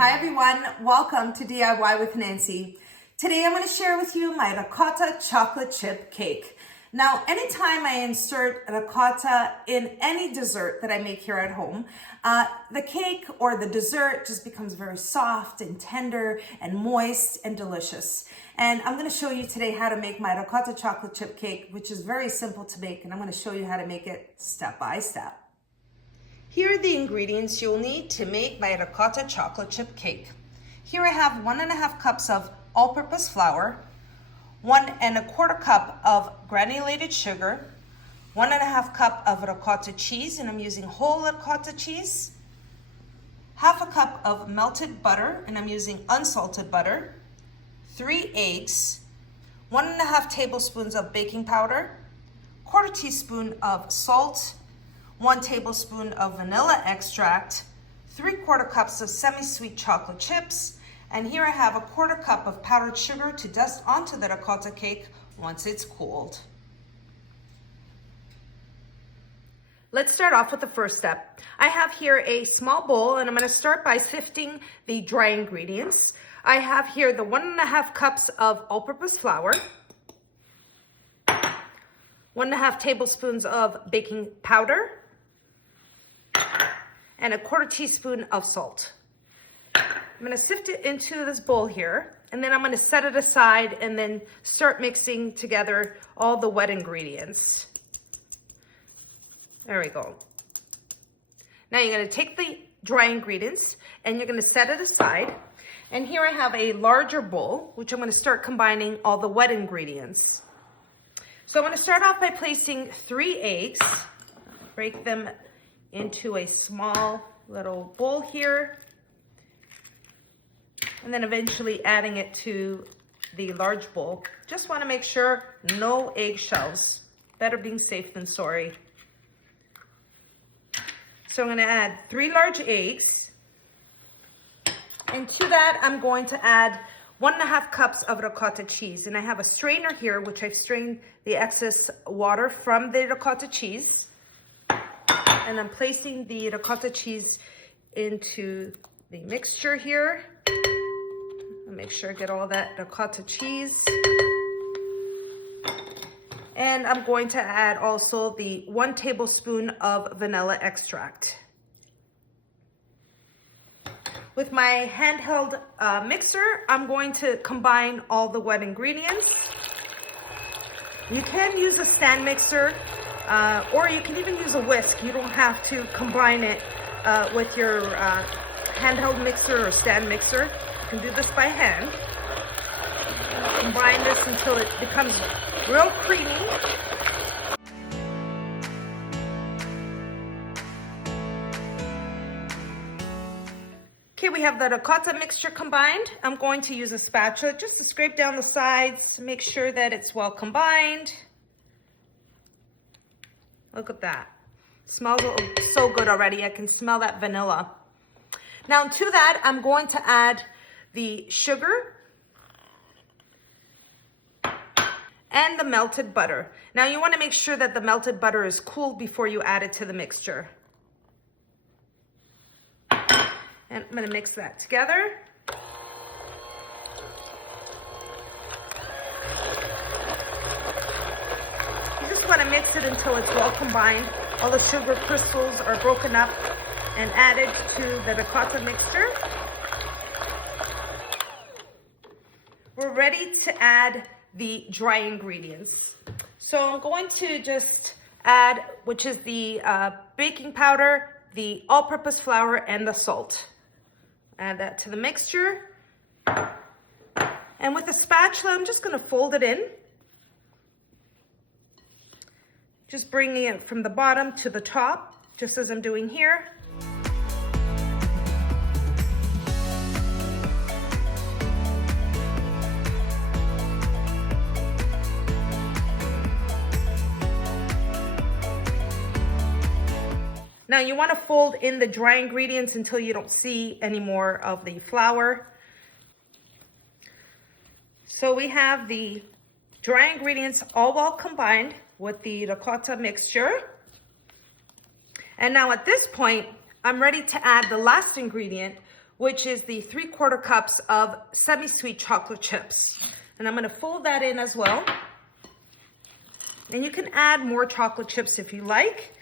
Hi everyone, welcome to DIY with Nancy. Today I'm going to share with you my ricotta chocolate chip cake. Now, anytime I insert ricotta in any dessert that I make here at home, the cake or the dessert just becomes very soft and tender and moist and delicious. And I'm going to show you today how to make my ricotta chocolate chip cake, which is very simple to make, and I'm going to show you how to make it step by step. Here are the ingredients you'll need to make my ricotta chocolate chip cake. Here I have 1.5 cups of all-purpose flour, 1.25 cup of granulated sugar, 1.5 cup of ricotta cheese, and I'm using whole ricotta cheese, 1/2 cup of melted butter, and I'm using unsalted butter, 3 eggs, 1.5 tablespoons of baking powder, 1/4 teaspoon of salt, 1 tablespoon of vanilla extract, 3/4 cups of semi-sweet chocolate chips, and here I have 1/4 cup of powdered sugar to dust onto the ricotta cake once it's cooled. Let's start off with the first step. I have here a small bowl, and I'm going to start by sifting the dry ingredients. I have here the 1.5 cups of all-purpose flour, 1.5 tablespoons of baking powder, and 1/4 teaspoon of salt. I'm going to sift it into this bowl here, and then I'm going to set it aside and then start mixing together all the wet ingredients. There we go. Now you're going to take the dry ingredients and you're going to set it aside. And here I have a larger bowl, which I'm going to start combining all the wet ingredients. So I'm going to start off by placing 3 eggs, break them into a small little bowl here, and then eventually adding it to the large bowl. Just want to make sure no eggshells. Better being safe than sorry. So I'm going to add 3 large eggs, and to that I'm going to add 1.5 cups of ricotta cheese, and I have a strainer here which I've strained the excess water from the ricotta cheese. And I'm placing the ricotta cheese into the mixture here. I'll make sure I get all that ricotta cheese. And I'm going to add also the 1 tablespoon of vanilla extract. With my handheld mixer, I'm going to combine all the wet ingredients. You can use a stand mixer, or you can even use a whisk. You don't have to combine it with your handheld mixer or stand mixer. You can do this by hand. Combine this until it becomes real creamy. Okay, we have the ricotta mixture combined. I'm going to use a spatula just to scrape down the sides, make sure that it's well combined. Look at that. It smells so good already. I can smell that vanilla. Now to that, I'm going to add the sugar and the melted butter. Now you want to make sure that the melted butter is cooled before you add it to the mixture. And I'm going to mix that together. You just want to mix it until it's well combined. All the sugar crystals are broken up and added to the ricotta mixture. We're ready to add the dry ingredients. So I'm going to just add, which is the baking powder, the all-purpose flour, and the salt. Add that to the mixture. And with the spatula, I'm just going to fold it in. Just bringing it from the bottom to the top, just as I'm doing here. Now you want to fold in the dry ingredients until you don't see any more of the flour. So we have the dry ingredients all well combined with the ricotta mixture. And now at this point, I'm ready to add the last ingredient, which is the 3/4 cups of semi-sweet chocolate chips. And I'm gonna fold that in as well. And you can add more chocolate chips if you like.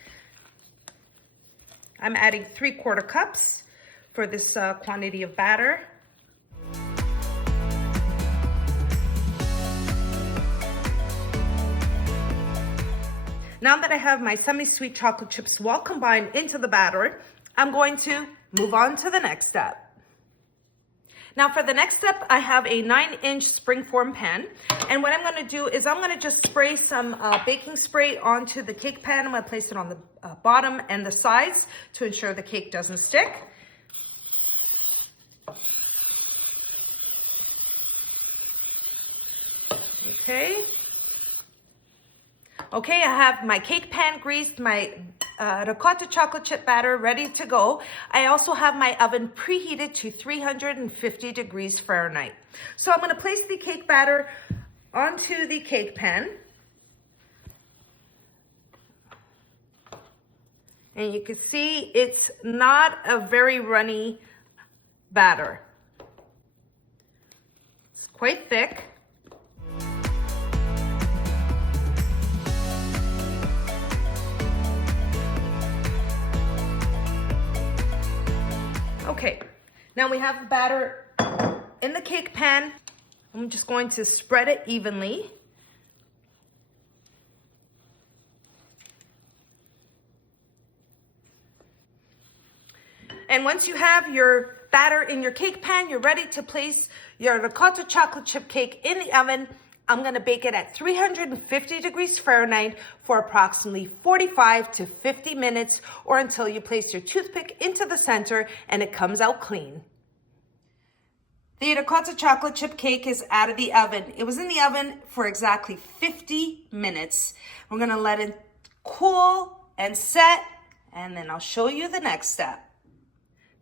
I'm adding 3/4 cups for this quantity of batter. Now that I have my semi-sweet chocolate chips well combined into the batter, I'm going to move on to the next step. Now for the next step, I have a 9-inch Springform pan. And what I'm gonna do is I'm gonna just spray some baking spray onto the cake pan. I'm gonna place it on the bottom and the sides to ensure the cake doesn't stick. Okay. Okay, I have my cake pan greased, my ricotta chocolate chip batter ready to go. I also have my oven preheated to 350 degrees Fahrenheit. So I'm going to place the cake batter onto the cake pan. And you can see it's not a very runny batter. It's quite thick. Okay, now we have the batter in the cake pan. I'm just going to spread it evenly. And once you have your batter in your cake pan, you're ready to place your ricotta chocolate chip cake in the oven. I'm gonna bake it at 350 degrees Fahrenheit for approximately 45 to 50 minutes, or until you place your toothpick into the center and it comes out clean. The ricotta chocolate chip cake is out of the oven. It was in the oven for exactly 50 minutes. We're gonna let it cool and set, and then I'll show you the next step.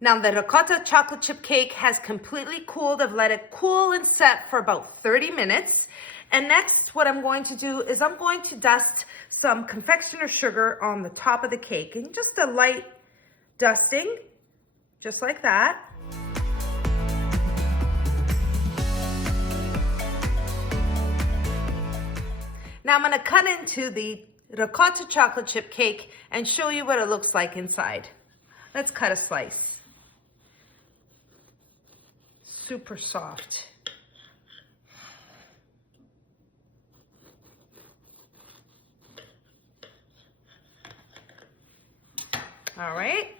Now the ricotta chocolate chip cake has completely cooled. I've let it cool and set for about 30 minutes. And next, what I'm going to do is I'm going to dust some confectioner sugar on the top of the cake, and just a light dusting, just like that. Now I'm going to cut into the ricotta chocolate chip cake and show you what it looks like inside. Let's cut a slice. Super soft. All right.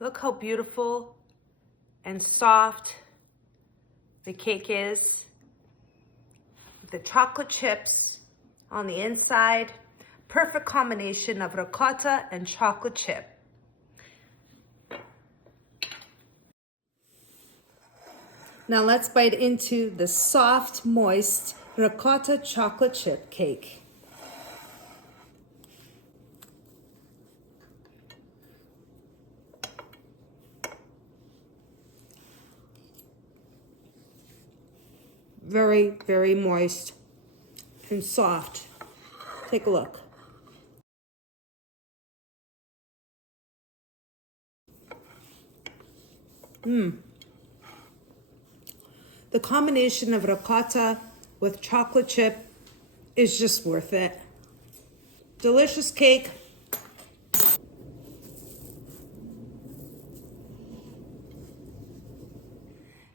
Look how beautiful and soft the cake is. The chocolate chips on the inside. Perfect combination of ricotta and chocolate chip. Now let's bite into the soft, moist ricotta chocolate chip cake. Very, very moist and soft. Take a look. The combination of ricotta with chocolate chip is just worth it. Delicious cake.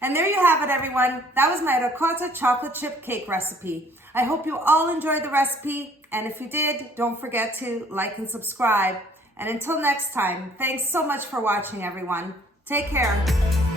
And there you have it, everyone. That was my ricotta chocolate chip cake recipe. I hope you all enjoyed the recipe. And if you did, don't forget to like and subscribe. And until next time, thanks so much for watching, everyone. Take care.